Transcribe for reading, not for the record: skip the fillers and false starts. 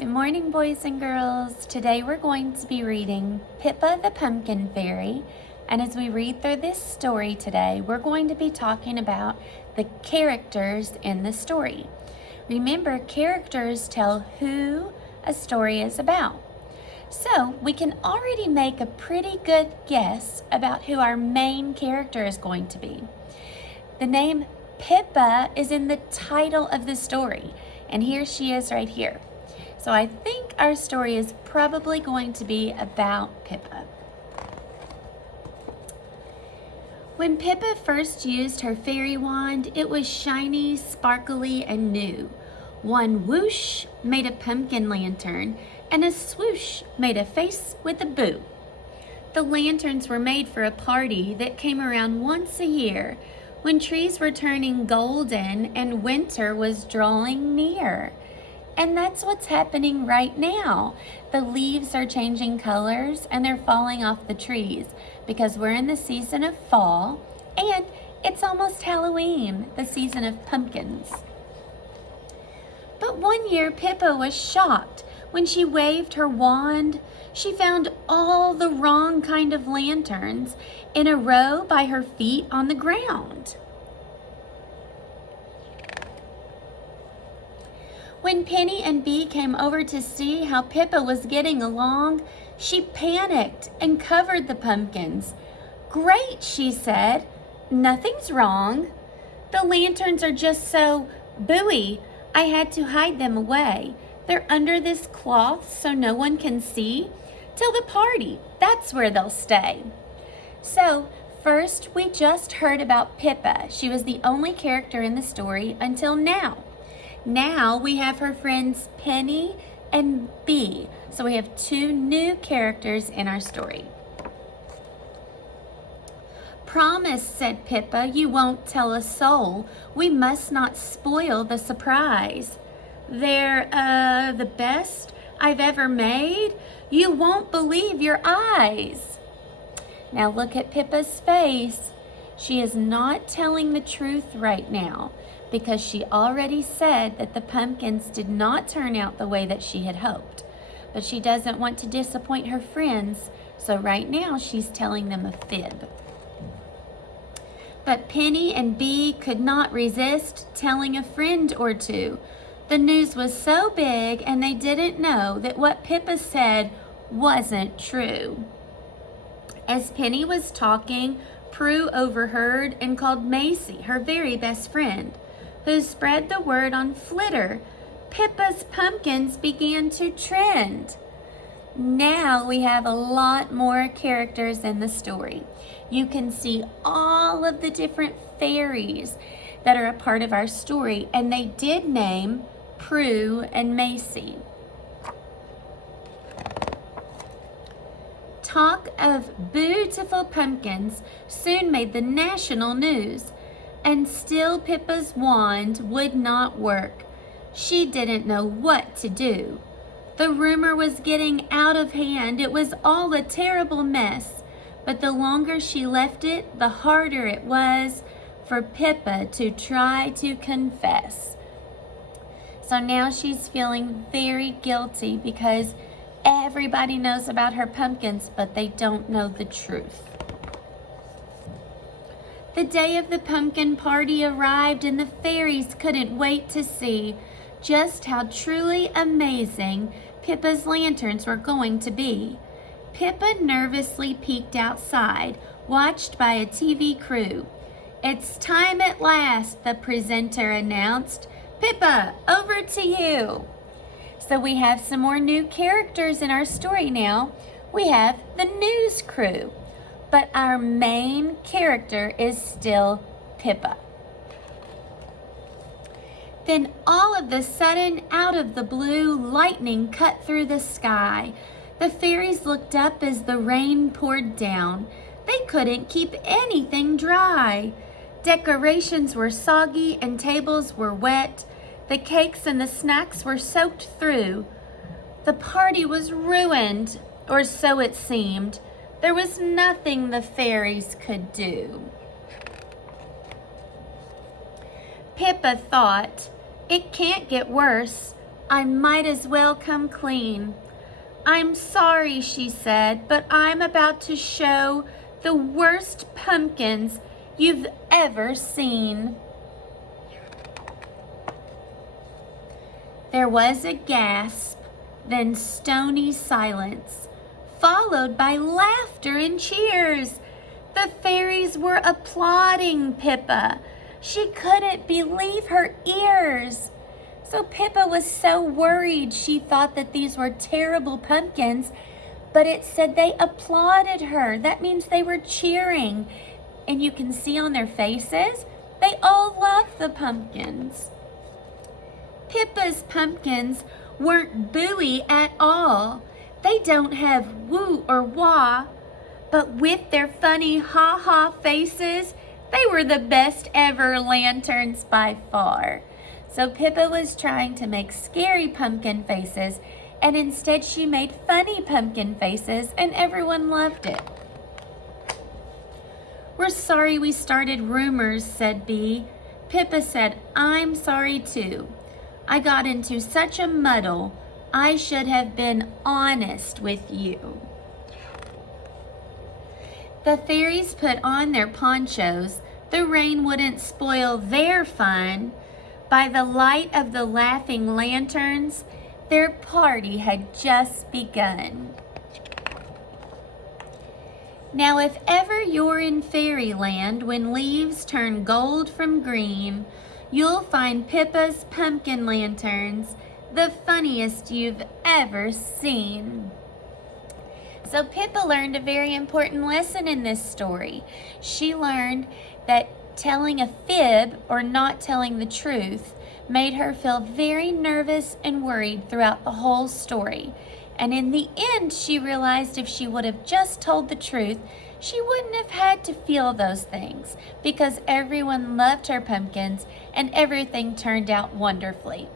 Good morning, boys and girls. Today we're going to be reading Pippa the Pumpkin Fairy. And as we read through this story today, we're going to be talking about the characters in the story. Remember, characters tell who a story is about. So we can already make a pretty good guess about who our main character is going to be. The name Pippa is in the title of the story, and here she is right here. So I think our story is probably going to be about Pippa. When Pippa first used her fairy wand, it was shiny, sparkly, and new. One whoosh made a pumpkin lantern, and a swoosh made a face with a boo. The lanterns were made for a party that came around once a year, when trees were turning golden and winter was drawing near. And that's what's happening right now. The leaves are changing colors and they're falling off the trees because we're in the season of fall and it's almost Halloween, the season of pumpkins. But one year Pippa was shocked. When she waved her wand, she found all the wrong kind of lanterns in a row by her feet on the ground. When Penny and Bee came over to see how Pippa was getting along, she panicked and covered the pumpkins. "Great," she said. "Nothing's wrong. The lanterns are just so booey. I had to hide them away. They're under this cloth so no one can see. Till the party, that's where they'll stay." So, first we just heard about Pippa. She was the only character in the story until now. Now we have her friends Penny and Bee. So we have two new characters in our story. "Promise," said Pippa, "you won't tell a soul. We must not spoil the surprise. They're, the best I've ever made. You won't believe your eyes." Now look at Pippa's face. She is not telling the truth right now, because she already said that the pumpkins did not turn out the way that she had hoped. But she doesn't want to disappoint her friends, so right now she's telling them a fib. But Penny and Bee could not resist telling a friend or two. The news was so big and they didn't know that what Pippa said wasn't true. As Penny was talking, Prue overheard and called Macy, her very best friend, who spread the word on Flitter. Pippa's pumpkins began to trend. Now we have a lot more characters in the story. You can see all of the different fairies that are a part of our story, and they did name Prue and Macy. Talk of beautiful pumpkins soon made the national news. And still Pippa's wand would not work. She didn't know what to do. The rumor was getting out of hand. It was all a terrible mess. But the longer she left it, the harder it was for Pippa to try to confess. So now she's feeling very guilty because everybody knows about her pumpkins, but they don't know the truth. The day of the pumpkin party arrived and the fairies couldn't wait to see just how truly amazing Pippa's lanterns were going to be. Pippa nervously peeked outside, watched by a TV crew. "It's time at last," the presenter announced. "Pippa, over to you." So we have some more new characters in our story now. We have the news crew. But our main character is still Pippa. Then all of a sudden, out of the blue, lightning cut through the sky. The fairies looked up as the rain poured down. They couldn't keep anything dry. Decorations were soggy and tables were wet. The cakes and the snacks were soaked through. The party was ruined, or so it seemed. There was nothing the fairies could do. Pippa thought, "It can't get worse. I might as well come clean. I'm sorry, she said, but I'm about to show the worst pumpkins you've ever seen. There was a gasp, then stony silence, followed by laughter and cheers. The fairies were applauding Pippa. She couldn't believe her ears. So Pippa was so worried she thought that these were terrible pumpkins, but it said they applauded her. That means they were cheering. And you can see on their faces, they all love the pumpkins. Pippa's pumpkins weren't booey at all. They don't have woo or wah, but with their funny ha-ha faces, they were the best ever lanterns by far. So Pippa was trying to make scary pumpkin faces, and instead she made funny pumpkin faces, and everyone loved it. We're sorry we started rumors, said Bee. Pippa said, I'm sorry too. I got into such a muddle. I should have been honest with you. The fairies put on their ponchos. The rain wouldn't spoil their fun. By the light of the laughing lanterns, their party had just begun. Now, if ever you're in fairyland when leaves turn gold from green, you'll find Pippa's pumpkin lanterns the funniest you've ever seen. So Pippa learned a very important lesson in this story. She learned that telling a fib or not telling the truth made her feel very nervous and worried throughout the whole story. And in the end, she realized if she would have just told the truth, she wouldn't have had to feel those things because everyone loved her pumpkins and everything turned out wonderfully.